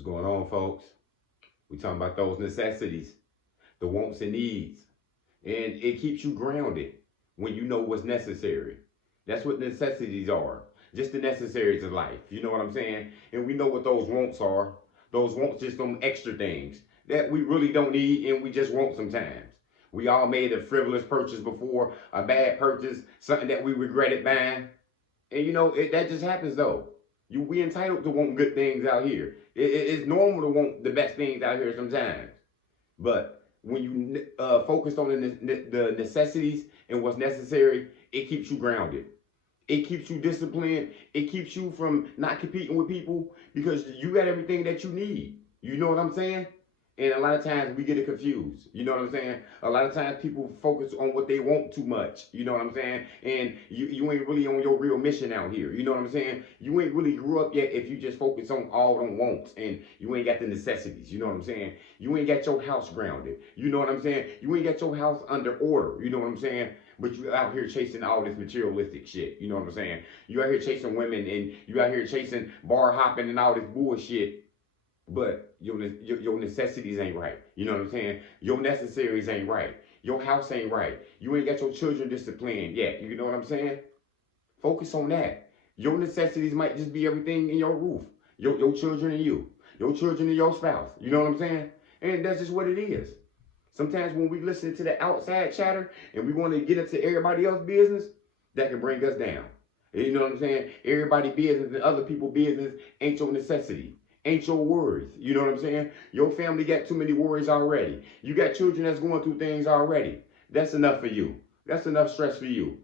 What's going on, folks? We talking about those necessities, the wants and needs, and it keeps you grounded when you know what's necessary. That's what necessities are. Just the necessaries of life. You know what I'm saying? And we know what those wants are. Those wants just some extra things that we really don't need and we just want sometimes. We all made a frivolous purchase before, a bad purchase, something that we regretted buying. And that just happens though. We entitled to want good things out here. It's normal to want the best things out here sometimes. But when you focus on the necessities and what's necessary, it keeps you grounded. It keeps you disciplined. It keeps you from not competing with people because you got everything that you need. You know what I'm saying? And a lot of times we get it confused. You know what I'm saying? A lot of times people focus on what they want too much. You know what I'm saying? And you ain't really on your real mission out here. You know what I'm saying? You ain't really grew up yet if you just focus on all them wants and you ain't got the necessities. You know what I'm saying? You ain't got your house grounded. You know what I'm saying? You ain't got your house under order. You know what I'm saying? But you out here chasing all this materialistic shit. You know what I'm saying? You out here chasing women and you out here chasing bar hopping and all this bullshit. But your necessities ain't right. You know what I'm saying? Your necessaries ain't right. Your house ain't right. You ain't got your children disciplined yet. You know what I'm saying? Focus on that. Your necessities might just be everything in your roof. Your children and you. Your children and your spouse. You know what I'm saying? And that's just what it is. Sometimes when we listen to the outside chatter and we want to get into everybody else's business, that can bring us down. You know what I'm saying? Everybody business and other people business ain't your necessity. Ain't your worries. You know what I'm saying? Your family got too many worries already. You got children that's going through things already. That's enough for you. That's enough stress for you.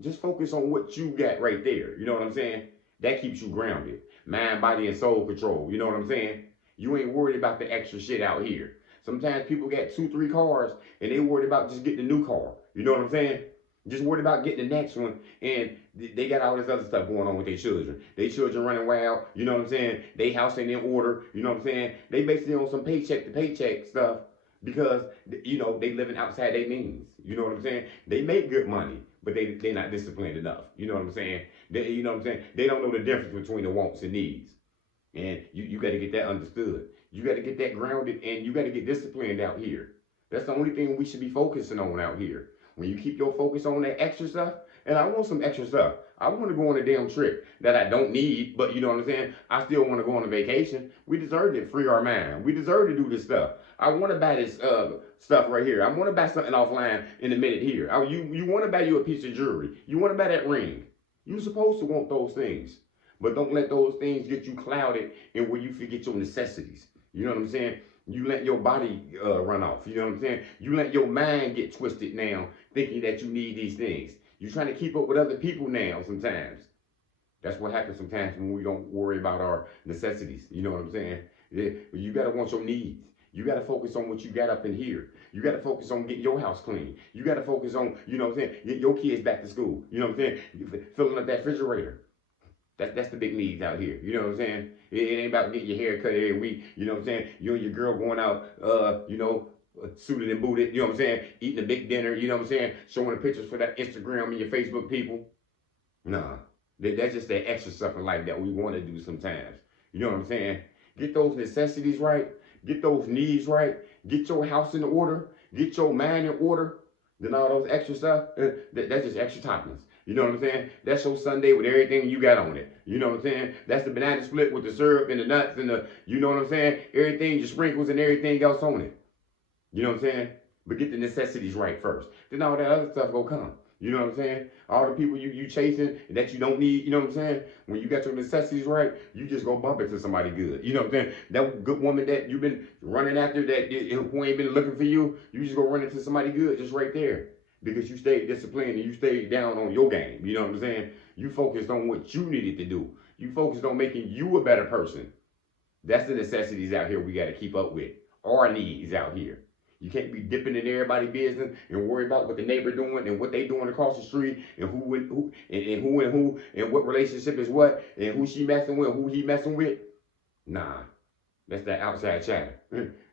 Just focus on what you got right there. You know what I'm saying? That keeps you grounded. Mind, body, and soul control. You know what I'm saying? You ain't worried about the extra shit out here. Sometimes people got 2, 3 cars and they worried about just getting a new car. You know what I'm saying? Just worried about getting the next one, and they got all this other stuff going on with their children. Their children running wild, you know what I'm saying? They house ain't in order, you know what I'm saying? They basically on some paycheck to paycheck stuff because, they living outside their means. You know what I'm saying? They make good money, but they not disciplined enough. You know what I'm saying? You know what I'm saying? They don't know the difference between the wants and needs. And you got to get that understood. You got to get that grounded, and you got to get disciplined out here. That's the only thing we should be focusing on out here. When you keep your focus on that extra stuff, and I want some extra stuff. I want to go on a damn trip that I don't need, but you know what I'm saying? I still want to go on a vacation. We deserve to free our mind. We deserve to do this stuff. I want to buy this stuff right here. I want to buy something offline in a minute here. You want to buy you a piece of jewelry. You want to buy that ring. You're supposed to want those things. But don't let those things get you clouded and where you forget your necessities. You know what I'm saying? You let your body run off. You know what I'm saying? You let your mind get twisted now, thinking that you need these things. You're trying to keep up with other people now sometimes. That's what happens sometimes when we don't worry about our necessities. You know what I'm saying? You got to want your needs. You got to focus on what you got up in here. You got to focus on getting your house clean. You got to focus on, you know what I'm saying, get your kids back to school. You know what I'm saying? Filling up that refrigerator. That's the big needs out here. You know what I'm saying? It ain't about getting your hair cut every week. You know what I'm saying? You and your girl going out, suited and booted. You know what I'm saying? Eating a big dinner. You know what I'm saying? Showing the pictures for that Instagram and your Facebook people. Nah, that's just that extra stuff in life that we want to do sometimes. You know what I'm saying? Get those necessities right. Get those needs right. Get your house in order. Get your mind in order. Then all those extra stuff, that's just extra toppings. You know what I'm saying? That's your Sunday with everything you got on it. You know what I'm saying? That's the banana split with the syrup and the nuts and you know what I'm saying? Everything, your sprinkles and everything else on it. You know what I'm saying? But get the necessities right first. Then all that other stuff will come. You know what I'm saying? All the people you chasing that you don't need, you know what I'm saying? When you got your necessities right, you just go bump into somebody good. You know what I'm saying? That good woman that you've been running after who ain't been looking for you, you just go run into somebody good just right there. Because you stayed disciplined and you stayed down on your game. You know what I'm saying? You focused on what you needed to do. You focused on making you a better person. That's the necessities out here we got to keep up with. Our needs out here. You can't be dipping in everybody's business and worry about what the neighbor doing and what they doing across the street and who and what relationship is what and who she messing with, who he messing with. Nah, that's that outside chatter.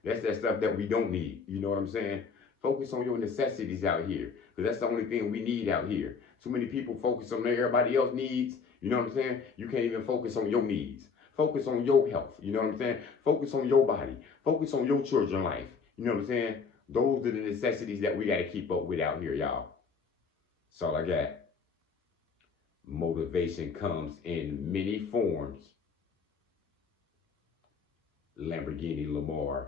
That's that stuff that we don't need. You know what I'm saying? Focus on your necessities out here, because that's the only thing we need out here. Too many people focus on everybody else's needs. You know what I'm saying? You can't even focus on your needs. Focus on your health. You know what I'm saying? Focus on your body. Focus on your children's life. You know what I'm saying? Those are the necessities that we got to keep up with out here, y'all. That's all I got. Motivation comes in many forms. Lamborghini Lamar.